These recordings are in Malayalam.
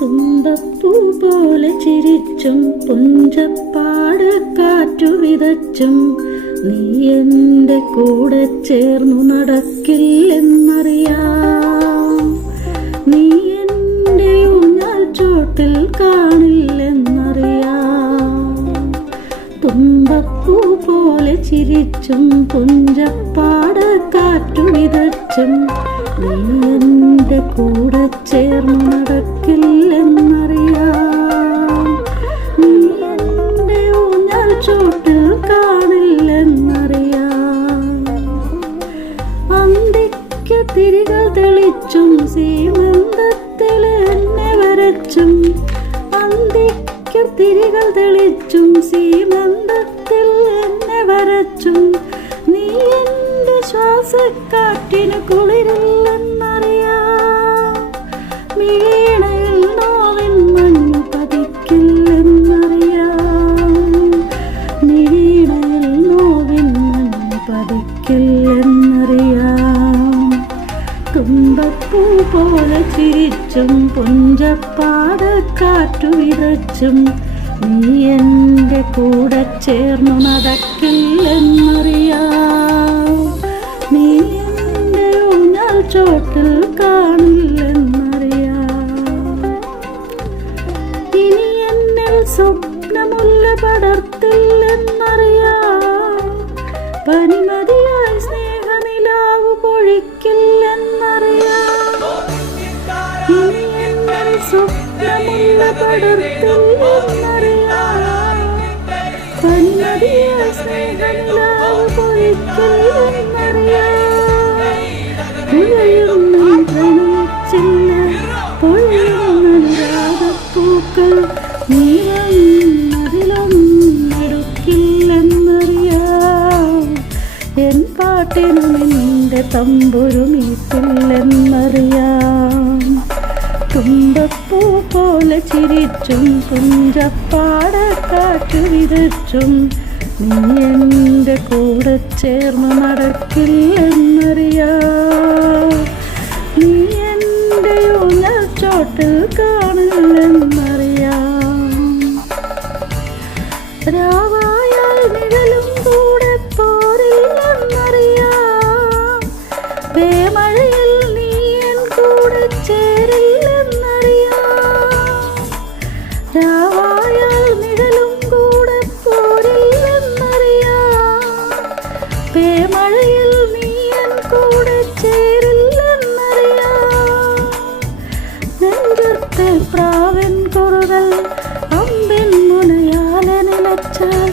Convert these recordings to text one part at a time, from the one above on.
തുമ്പപ്പൂ പോലെ ചിരിച്ചും പുഞ്ചപ്പാട് കാറ്റു വിതച്ചും നീ എൻ്റെ കൂടെ ചേർന്നു നടക്കില്ലെന്നറിയാം. നീ എൻ്റെ ഊഞ്ഞാൽ ചോട്ടിൽ കാണില്ലെന്നറിയാം. തുമ്പപ്പൂ പോലെ ചിരിച്ചും പുഞ്ചപ്പാട് കാറ്റു വിതച്ചും നീ എൻ്റെ കൂടെ ചേർന്നു നടക്കില്ലെന്നറിയാം. നീ എൻ്റെ ഊഞ്ഞാൽ ചോട്ടിൽ കാണില്ലെന്നറിയാം. അന്തിക്ക് തിരികൾ തെളിച്ചും സീമന്തത്തിൽ എന്നെ വരച്ചും അന്തിക്ക് തിരികൾ തെളിച്ചും സീമന്തത്തിൽ എന്നെ വരച്ചും നീ എൻ്റെ ശ്വാസക്കാറ്റിന് കുളിരില്ലെന്നറിയാം. വീണയിൽ നോവിൻ മണ്ണ് പതിക്കില്ലെന്നറിയാം. വീണയിൽ നോവിൻ മണ്ണ് പതിക്കില്ലെന്നറിയാം. തുമ്പപ്പൂ പോലെ ചിരിച്ചും പുഞ്ചപ്പാട് കാറ്റു വിതച്ചും നീ എൻ്റെ കൂടെ ചേർന്നു നടക്കില്ലെന്നറിയാം. നീ എൻ്റെ ഊഞ്ഞാൽ ചോട്ടിൽ കാണില്ലെന്നറിയാം. ഇനി എന്നിൽ സ്വപ്നമുല്ല പടർത്തില്ലെന്നറിയാം. പനിമതിയായി സ്നേഹനിലാവ് പൊഴിക്കില്ലെന്നറിയാം. ഇനി എന്നിൽ സ്വപ്നമുല്ല പടർത്തില്ലെന്നറിയാം. പനിമതിയായി സ്നേഹനിലാവ് പൊഴിക്കില്ലെന്നറിയാം. പുഴയൊന്നും പ്രണയിച്ചില്ല പൊഴിയുന്നൂക്കൾ നീ വന്നതിലൊന്നെടുക്കില്ലെന്നറിയാം. എൻ പാട്ടിനു നിന്റെ തമ്പുരു മീട്ടില്ലെന്നറിയാം. തുമ്പപ്പൂ പോലെ ചിരിച്ചും പുഞ്ചപ്പാട് കാറ്റു വിതച്ചും നീ എൻ്റെ കൂടെ ചേർന്ന് നടക്കില്ലെന്നറിയാം. നീ എൻ്റെ ഊഞ്ഞാൽ ചോട്ടിൽ കാണില്ലെന്നറിയാം. രാവായാൽ നിഴലും കൂടെ പോരില്ലെന്നറിയാം. പേമഴയിൽ നീ എൻ കൂടെ ചേരില്ലെന്നറിയാം. രാവായാൽ നിഴലും കൂടെ പോരില്ലെന്നറിയാം. പേമഴയിൽ നീ എൻ കൂടെ ചേരില്ലെന്നറിയാം. നെഞ്ചത്തെ പ്രാവൻ കുറുകൾ അമ്പിൻ മുനയാലെ നിലച്ചാൽ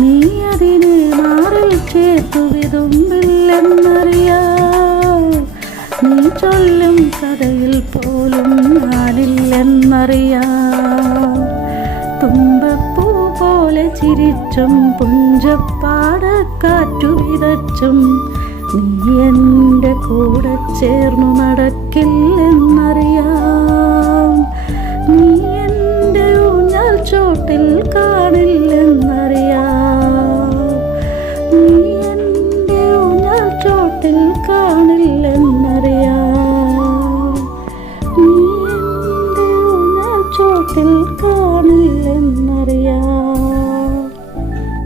നീ അതിനെ മാറിൽ ചേർത്തു വിതുമ്പില്ലെന്നറിയാം. നീ ചൊല്ലും കഥയിൽ പോലും ഞാനില്ലെന്നറിയാം. തുമ്പപ്പൂ പോലെ ചിരിച്ചും പുഞ്ചപ്പാട് കാറ്റു വിതച്ചും നീ എൻ്റെ കൂടെ ചേർന്നു നടക്കില്ല